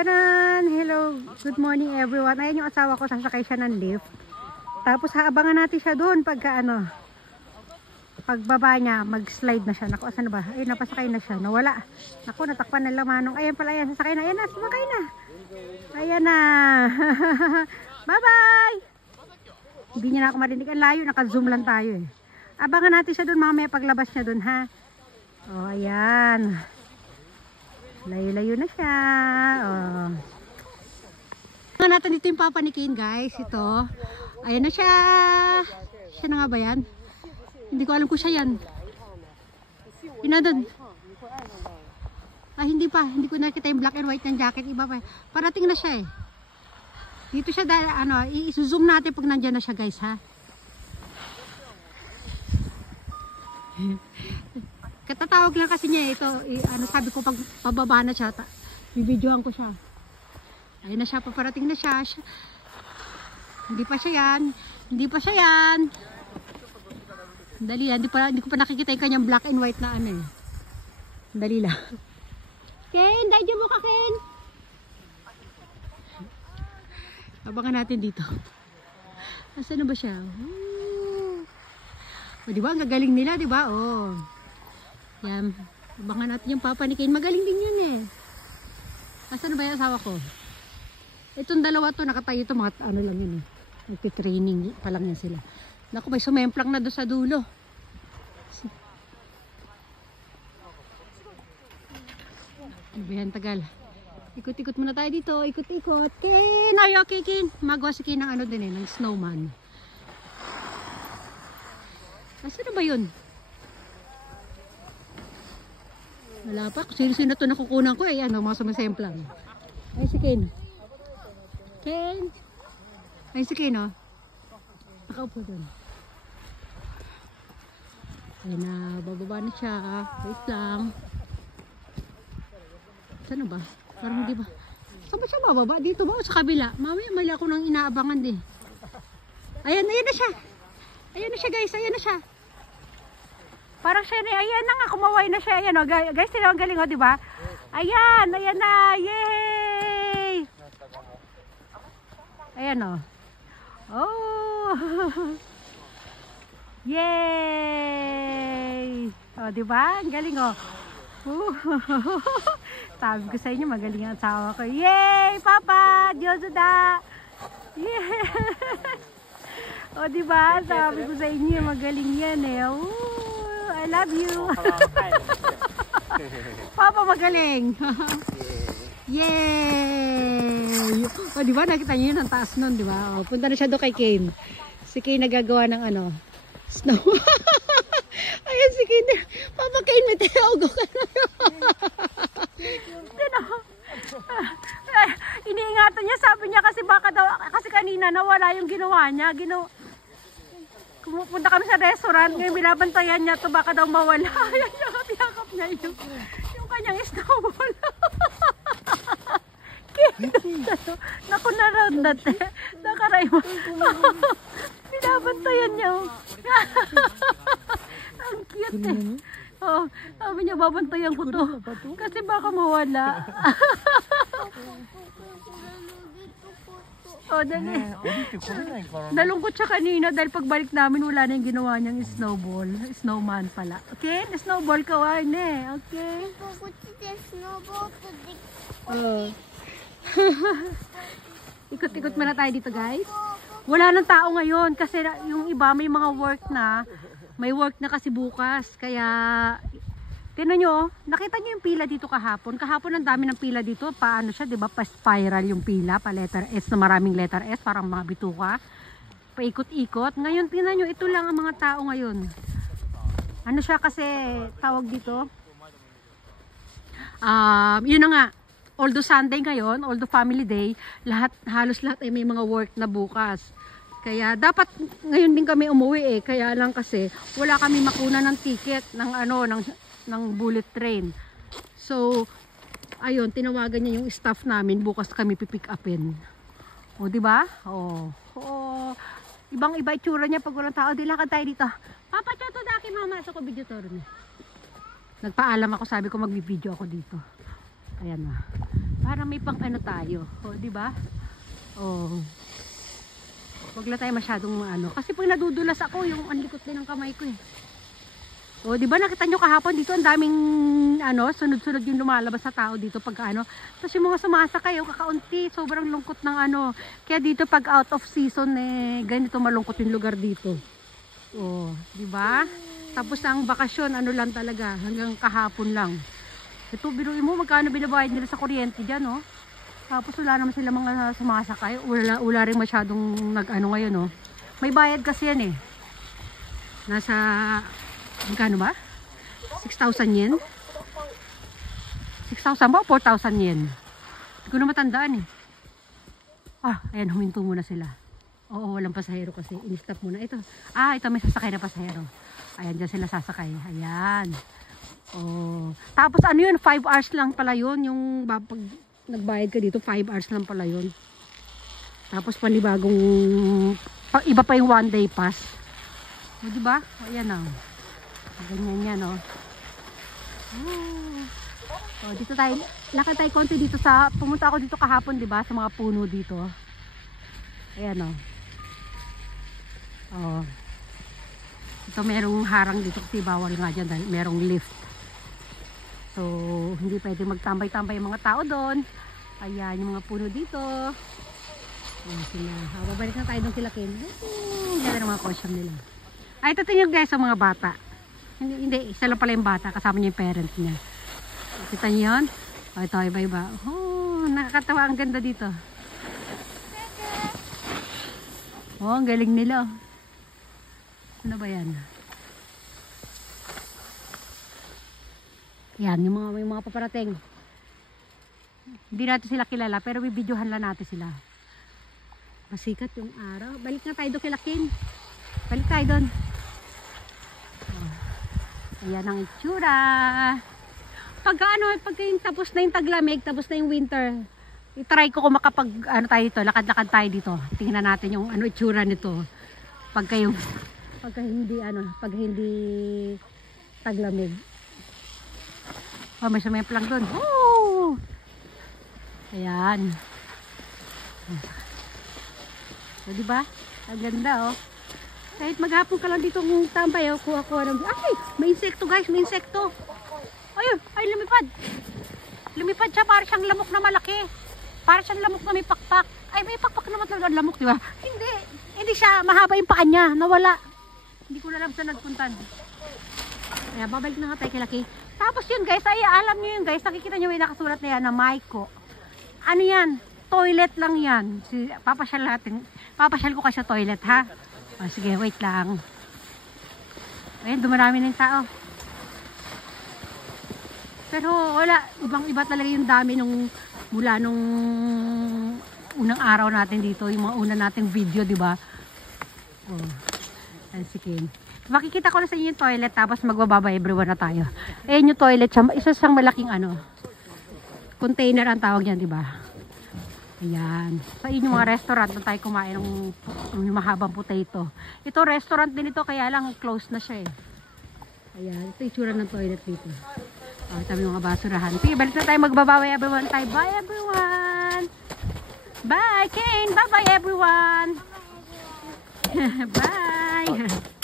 Kanan, hello, good morning everyone. Ayan yung asawa ko, sasakay siya ng lift. Tapos haabangan natin siya doon pagka pagbaba niya, mag-slide na siya. Naku, asan na ba? Ay, napasakay na siya. Nawala. Naku, natakpan na lang manong. Ayan pala, ayan, sasakay na. Ayan na, sumakay na. Ayan na. Bye-bye! Hindi niya na ako marinig. Ang layo, naka-zoom lang tayo eh. Abangan natin siya doon mamaya paglabas niya doon, ha? O, ayan. Layo-layo na siya. Oh. Tingnan natin dito yung papa ni Kane, guys. Ito. Ayan na siya. Siya na nga ba yan? Hindi ko alam kung siya yan. Yun na dun. Ah, hindi pa. Hindi ko nakita yung black and white ng jacket. Iba pa. Parating na siya eh. Dito siya, i-zoom natin pag nandyan na siya, guys, ha? Katatawag lang kasi niya ito, sabi ko pag pababa na siya, bibidyohan ko siya. Ayun na siya, paparating na siya. Hindi pa siya yan. Hindi pa siya yan. Dali yan, hindi ko pa nakikita yung kanyang black and white na ano eh. Dali lang. Ken, dahil mo ka, Ken. Abangan natin dito. Asan na ba siya? O, diba? Ang gagaling nila, diba? Oh. Yan. Abangan natin yung papa ni Kane. Magaling din yun eh. Asan ba yung asawa ko? Itong dalawa to, nakatayo ito. Mga ano lang yun eh. Nagtitraining pa lang yan sila. Naku, may sumemplang na doon sa dulo. Ayan, tagal. Ikot-ikot muna tayo dito. Ikot-ikot. Kane! Ay, okay, Kane. Magawa si Kane ng ano din eh, ng snowman. Asan na ba yun? Wala pa. Sino-sino ito nakukunan ko eh. Ano, mga sumasemplang. Ay, si Kane. Kane! Ay, si Kane, oh. Nakaupo doon. Ayun na, bababa na siya. Wait lang. Saan ba? Parang hindi ba? Saan ba siya bababa? Dito ba o sa kabila? Mamaya mali ako nang inaabangan din. Ayan, ayan na siya. Ayan na siya, guys. Ayan na siya. Parang siya na, ayan na nga, kumaway na siya. Ayan o, guys, sila ang galing o, diba? Ayan, ayan na. Yay! Ayan o. Oh! Yay! O, diba? Ang galing o. Sabi ko sa inyo, magaling ang asawa ko. Yay! Papa! Diyos da! Yay! O, diba? Sabi ko sa inyo, magaling yan eh. I love you! Papa, magaling! Yay! O, diba? Nakita nyo yun ang taas nun, diba? O, punta na siya doon kay Kane. Si Kane nagagawa ng ano, snow. Ayan si Kane. Papa Kane, may tinaogo ka na. Iniingatan niya, sabi niya kasi baka daw, kasi kanina nawala yung ginawa niya. Pumunta kami sa restaurant, ngayon binabantayan niya to baka daw mawala. Ayan, yakap niya yung kanyang snowball. Naku, naroondat eh. Nakaray mo. Binabantayan niya. Ang cute eh. Oh, sabi niya, babantayan ko to. Kasi baka mawala. Oh, dali. Nalungkot siya kanina dahil pagbalik namin wala na yung ginawa niyang snowball. Snowman pala. Okay? Snowball ka wa, ne? Okay? Ikot-ikot muna tayo dito, guys. Wala nang tao ngayon kasi yung iba may mga work na. May work na kasi bukas. Kaya, tingnan nyo, nakita nyo yung pila dito kahapon. Kahapon ang dami ng pila dito. Paano siya, di ba? Pa-spiral yung pila. Pa-letter S na maraming letter S. Parang mga bituka. Paikot-ikot. Ngayon, tingnan nyo, ito lang ang mga tao ngayon. Ano siya kasi, tawag dito? Yun na nga. Although Sunday ngayon, although family day, halos lahat ay may mga work na bukas. Kaya dapat ngayon din kami umuwi eh. Kaya lang kasi wala kami makuna ng ticket ng ng bullet train. So ayun, tinawagan niya yung staff namin, bukas kami pipick upin. O di ba? Oh. Ibang-iba itsura niya pag walang tao. Di lakad tayo dito. Papa, choto daki mama sa ko video tour ni. Nagpaalam ako, sabi ko magbi-video ako dito. Ayan na. Para may pang ano tayo. O, di ba? O. Huwag lang tayo masyadong ano. Kasi pag nadudulas ako, yung anlikot din ng kamay ko eh. O, di ba nakita nyo kahapon dito, ang daming ano, sunod-sunod yung lumalabas sa tao dito pag ano. Tapos yung mga sumasakay, yung kakaunti, sobrang lungkot ng ano. Kaya dito pag out of season eh, ganito malungkot yung lugar dito. O, di ba? Tapos ang bakasyon, ano lang talaga, hanggang kahapon lang. Ito, biruin mo, magkano binabayad nila sa kuryente dyan, oh. Tapos wala naman sila mga sumasakay. Wala rin masyadong nag-ano ngayon, oh. May bayad kasi yan, eh. Nasa, magkano ba? 6,000 yen? 6,000 ba o 4,000 yen? Hindi ko na matandaan, eh. Ah, ayan, huminto muna sila. Oo, walang pasahero kasi. In-stop muna. Ito. Ah, ito may sasakay na pasahero. Ayan, dyan sila sasakay. Ayan. Oh. Tapos ano yun, 5 hours lang pala yun. Yung pag nagbayad ka dito, 5 hours lang pala yun. Tapos panibagong, iba pa yung 1 day pass. O, diba? O, ayan o. Ganyan yan o. O, dito tayo, lakad tayo konti dito sa, pumunta ako dito kahapon, diba? Sa mga puno dito. Ayan o. O. Ito merong harang dito kasi bawal nga dyan dahil merong lift. So, hindi pwede magtambay-tambay yung mga tao doon. Ayan, yung mga puno dito. Ayan sila. Babalik na tayo doon kila Ken. Ganda ng mga costume nila. Ay, ito yung guys, ang mga bata. Hindi, isa lang pala yung bata. Kasama niya yung parent niya. Kita niyo yun? O, ito, iba-iba. Oh, nakakatawa. Ang ganda dito. Oh, ang galing nila. Ano ba yan? Yan, may mga paparating. Hindi natin sila kilala, pero bibidyohan lang natin sila. Masikat yung araw. Balik na tayo doon kay Lakin. Balik tayo doon. Oh. Ayan ang itsura. Pagka yung tapos na yung taglamig, tapos na yung winter, i-try ko kung makapag, tayo dito, lakad-lakad tayo dito. Tingnan natin yung itsura nito. Pagka hindi taglamig. Oh, may sumemplang lang doon. Oh! Ayan. So, diba? Ang ganda, oh. Kahit maghapon ka lang dito kung tambay, oh, kuha-kuha ng... Ay! May insekto, guys! May insekto! Ayun! Ay, lumipad! Lumipad siya, para siyang lamok na malaki. Para siyang lamok na may pakpak. Ay, may pakpak naman talaga lamok, diba? Hindi! Hindi siya, mahaba yung paa niya. Nawala. Hindi ko na alam saan nagpuntan. Kaya, babalik na nga tayo kay Laki. Tapos yun guys, ay alam nyo yun guys, nakikita nyo may nakasulat na yan na Maiko. Ano yan? Toilet lang yan. Papasyal ko kasi sa toilet ha. O, sige, wait lang. Ayun, dumarami ng tao. Pero wala, ibang iba talaga yung dami mula nung unang araw natin dito, yung mga una nating video, di ba? Oh, ay sige. Makikita ko na sa inyo yung toilet tapos magbababa everyone na tayo. Ayan yung toilet, isa siyang malaking container ang tawag niyan, di ba? Ayan. Sa inyong mga restaurant na tayo kumain ng mahabang potato. Ito restaurant din ito kaya lang close na siya eh. Ayan, ito yung tsura ng toilet dito. Oh, tabi mga basurahan. Sige, balik na tayo magbabaway everyone tayo. Bye everyone! Bye Kane! Bye bye everyone! Bye!